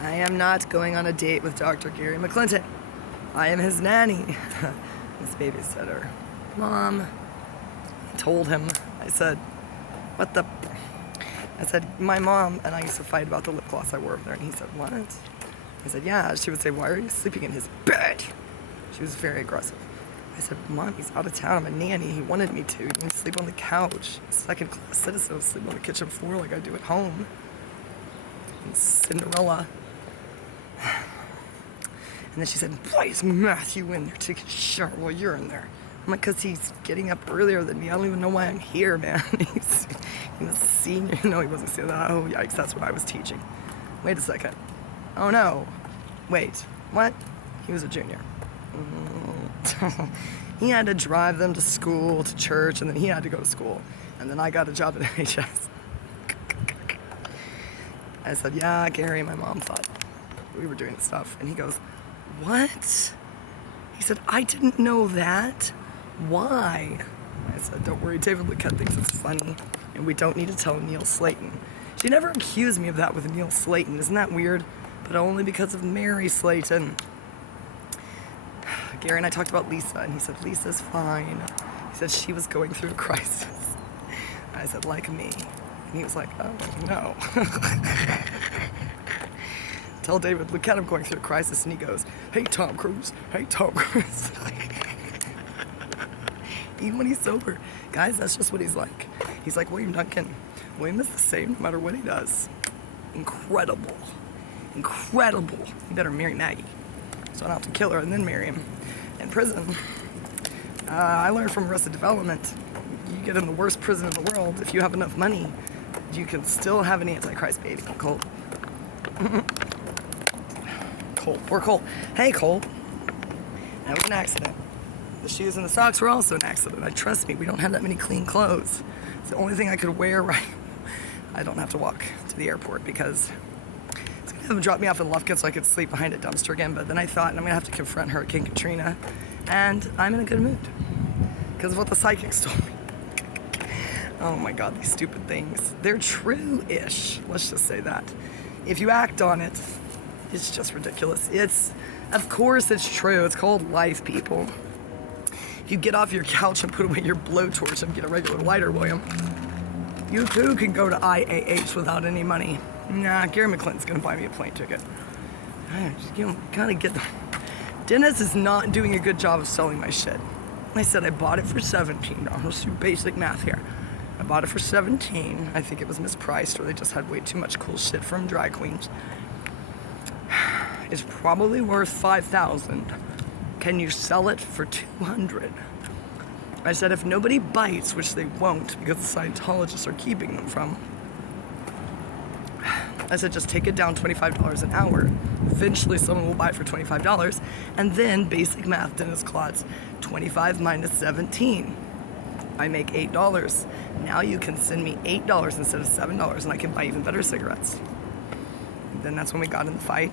I am not going on a date with Dr. Gary McClinton. I am his nanny, his babysitter. Mom, I told him, I said, what the? I said, my mom and I used to fight about the lip gloss I wore over there. And he said, what? I said, yeah. She would say, why are you sleeping in his bed? She was very aggressive. I said, Mom, he's out of town. I'm a nanny. He wanted me to. He wanted to sleep on the couch. Second class citizen will sleep on the kitchen floor like I do at home. And Cinderella. And then she said, why is Matthew in there taking a shower while you're in there? I'm like, because he's getting up earlier than me. I don't even know why I'm here, man. He's a senior. No, he wasn't saying that. Oh, yikes, that's what I was teaching. Wait a second. Oh, no. Wait, what? He was a junior. He had to drive them to school, to church, and then he had to go to school. And then I got a job at NHS. I said, yeah, Gary, my mom thought we were doing stuff. And he goes, what? He said, I didn't know that. Why? I said, don't worry, David Luquette thinks it's funny, and we don't need to tell Neil Slayton. She never accused me of that with Neil Slayton. Isn't that weird? But only because of Mary Slayton. Gary and I talked about Lisa, and he said, Lisa's fine. He said she was going through a crisis. I said, like me. And he was like, oh, no. Tell David Luquette I'm going through a crisis, and he goes, hey, Tom Cruise. Hey, Tom Cruise. Even when he's sober. Guys, that's just what he's like. He's like William Duncan. William is the same no matter what he does. Incredible. Incredible. You better marry Maggie. So I don't have to kill her and then marry him. In prison, I learned from Arrested Development, you get in the worst prison in the world, if you have enough money, you can still have an Antichrist baby. Colt. Colt. Poor Colt. Hey, Colt. That was an accident. The shoes and the socks were also an accident. Trust me, we don't have that many clean clothes. It's the only thing I could wear right. I don't have to walk to the airport because it's going to have them drop me off in Lufkin so I could sleep behind a dumpster again. But then I thought, I'm going to have to confront Hurricane Katrina. And I'm in a good mood because of what the psychics told me. Oh my God, these stupid things. They're true-ish. Let's just say that. If you act on it, it's just ridiculous. Of course it's true. It's called life, people. If you get off your couch and put away your blowtorch and get a regular lighter, William, you too can go to IAH without any money. Nah, Gary McClinton's gonna buy me a plane ticket. You gotta get the... Dennis is not doing a good job of selling my shit. I said I bought it for $17. Let's do basic math here. I bought it for $17. I think it was mispriced, or they just had way too much cool shit from dry queens. It's probably worth $5,000. Can you sell it for $200? I said if nobody bites, which they won't because the Scientologists are keeping them from, I said just take it down $25 an hour. Eventually someone will buy it for $25, and then basic math, Dennis Klotz, 25 minus 17. I make $8. Now you can send me $8 instead of $7, and I can buy even better cigarettes. And then that's when we got in the fight.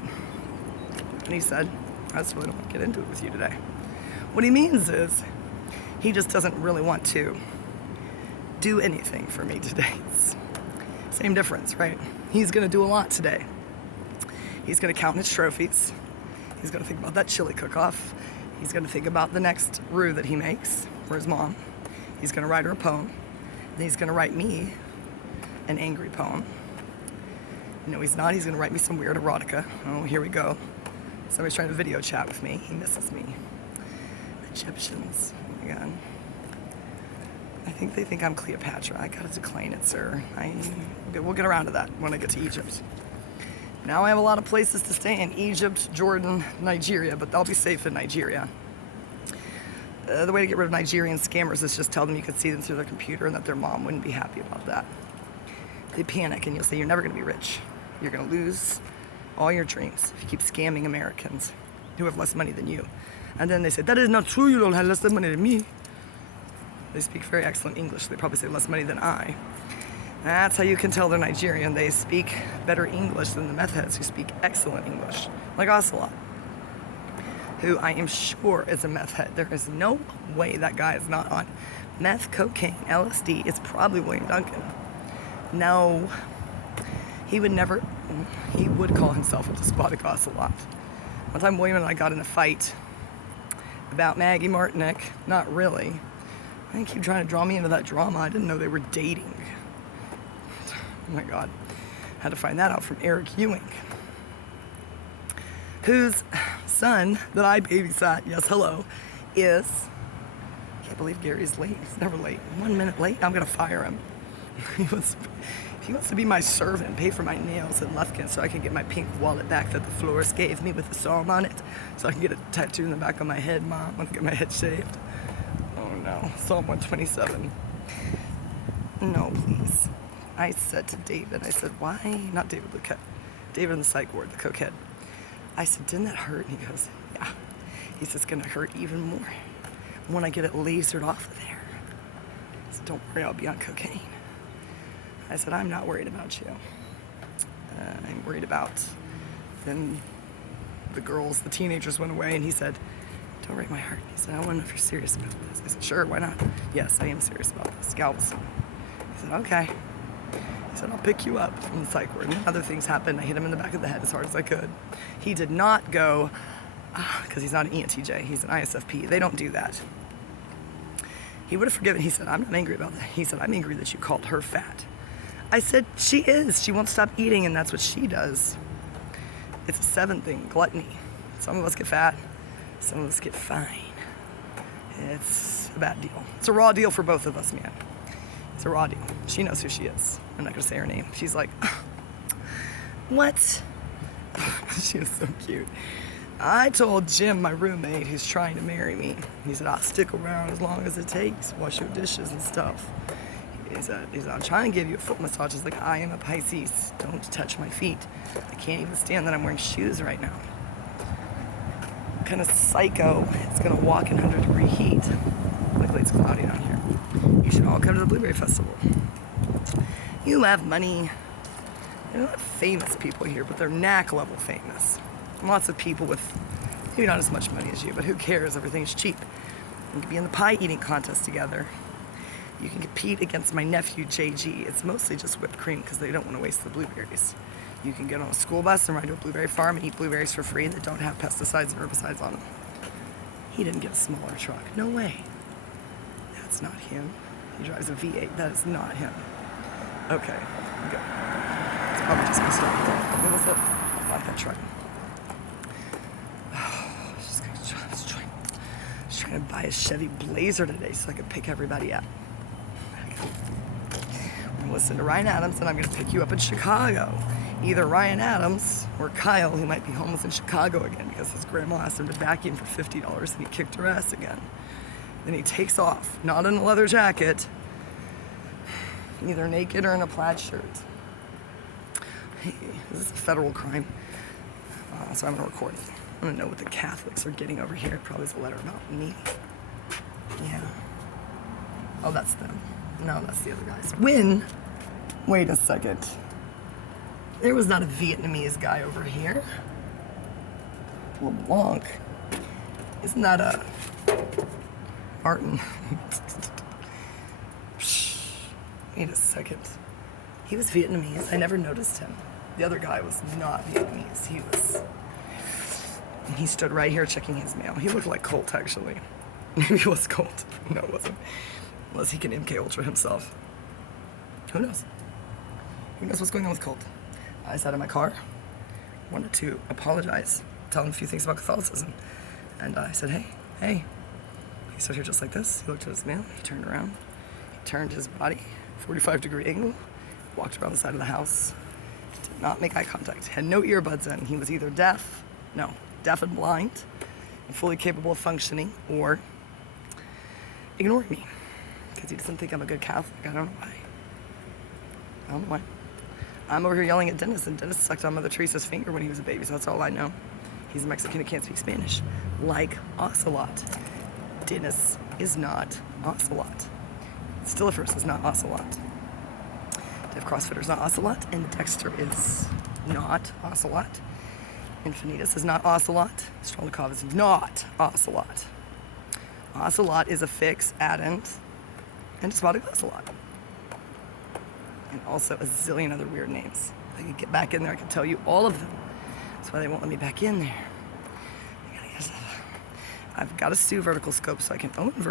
And he said, I just really don't want to get into it with you today. What he means is, he just doesn't really want to do anything for me today. It's same difference, right? He's gonna do a lot today. He's gonna count his trophies. He's gonna think about that chili cook-off. He's gonna think about the next roux that he makes for his mom. He's gonna write her a poem. Then he's gonna write me an angry poem. No, he's not. He's gonna write me some weird erotica. Oh, here we go. Somebody's trying to video chat with me. He misses me. Egyptians. Oh my God. I think they think I'm Cleopatra. I gotta decline it, sir. We'll get around to that when I get to Egypt. Now I have a lot of places to stay in Egypt, Jordan, Nigeria, but I'll be safe in Nigeria. The way to get rid of Nigerian scammers is just tell them you can see them through their computer and that their mom wouldn't be happy about that. They panic and you'll say you're never gonna be rich. You're gonna lose all your dreams if you keep scamming Americans who have less money than you. And then they say, that is not true, you don't have less money than me. They speak very excellent English. They probably say less money than I. That's how you can tell they're Nigerian. They speak better English than the meth heads who speak excellent English, like Ocelot, who I am sure is a meth head. There is no way that guy is not on meth, cocaine, LSD. It's probably William Duncan. No, he would never He would call himself a despotic ocelot. One time William and I got in a fight about Maggie Martinick. Not really. I keep trying to draw me into that drama. I didn't know they were dating. Oh my God. Had to find that out from Eric Ewing, whose son that I babysat, yes, hello, is, I can't believe Gary's late. He's never late. 1 minute late, I'm gonna fire him. He wants to be my servant, pay for my nails in Lufkin so I can get my pink wallet back that the florist gave me with the psalm on it, so I can get a tattoo in the back of my head, Mom. I want to get my head shaved. Oh no, Psalm 127. No, please. I said to David, I said, why? Not David Luquette. David in the psych ward, the cokehead. I said, didn't that hurt? And he goes, yeah. He says, it's gonna hurt even more when I get it lasered off of there. I said, don't worry, I'll be on cocaine. I said, I'm not worried about you. I'm worried about, then the girls, the teenagers went away, and he said, don't break my heart. He said, I want to know if you're serious about this. I said, sure, why not? Yes, I am serious about this. Galveston. He said, okay. He said, I'll pick you up from the psych ward. And other things happened. I hit him in the back of the head as hard as I could. He did not go, because he's not an ENTJ, he's an ISFP. They don't do that. He would have forgiven. He said, I'm not angry about that. He said, I'm angry that you called her fat. I said, she is. She won't stop eating, and that's what she does. It's a 7 thing, gluttony. Some of us get fat. Some of us get fine. It's a bad deal. It's a raw deal for both of us, man. It's a raw deal. She knows who she is. I'm not going to say her name. She's like, what? She is so cute. I told Jim, my roommate, who's trying to marry me, he said, I'll stick around as long as it takes, wash your dishes and stuff. He said, I'll try and give you a foot massage. He's like, I am a Pisces. Don't touch my feet. I can't even stand that I'm wearing shoes right now. What kind of psycho is going to walk in 100-degree heat? Luckily, it's cloudy down here. You should all come to the Blueberry Festival. You have money. They're not famous people here, but they're knack level famous. Lots of people with maybe not as much money as you, but who cares? Everything's cheap. We can be in the pie eating contest together. You can compete against my nephew, JG. It's mostly just whipped cream because they don't want to waste the blueberries. You can get on a school bus and ride to a blueberry farm and eat blueberries for free that don't have pesticides and herbicides on them. He didn't get a smaller truck. No way. That's not him. He drives a V8. That is not him. Okay, go. It's probably just gonna stop. What was it? I like that truck. She's trying to buy a Chevy Blazer today so I can pick everybody up. I'm gonna listen to Ryan Adams, and I'm gonna pick you up in Chicago. Either Ryan Adams or Kyle, who might be homeless in Chicago again because his grandma asked him to vacuum for $50 and he kicked her ass again. Then he takes off, not in a leather jacket, either naked or in a plaid shirt. Hey, this is a federal crime, so I'm gonna record it. I don't know what the Catholics are getting over here. It probably is a letter about me. Yeah. Oh, that's them. No, that's the other guys. Wait a second. There was not a Vietnamese guy over here. LeBlanc. Isn't that a Martin? Wait a second. He was Vietnamese. I never noticed him. The other guy was not Vietnamese. He stood right here checking his mail. He looked like Colt, actually. Maybe it was Colt. No, it wasn't. Unless he can MK Ultra himself. Who knows? Who knows what's going on with Colt? I sat in my car, wanted to apologize, tell him a few things about Catholicism. And I said, hey. He stood here just like this. He looked at his mail. He turned around. He turned his body, 45-degree angle, walked around the side of the house. Did not make eye contact. Had no earbuds in. He was either deaf and blind, and fully capable of functioning, or ignoring me. Because he doesn't think I'm a good Catholic. I don't know why. I'm over here yelling at Dennis, and Dennis sucked on Mother Teresa's finger when he was a baby, so that's all I know. He's a Mexican who can't speak Spanish. Like Ocelot. Dennis is not Ocelot. Stillifers is not Ocelot. Dave Crossfitter's not Ocelot, and Dexter is not Ocelot. Infinitus is not Ocelot. Strelnikov is not Ocelot. Ocelot is a fix, addend, and despotic Ocelot. And also a zillion other weird names. If I could get back in there, I could tell you all of them. That's why they won't let me back in there. I've got to sue Vertical Scope so I can own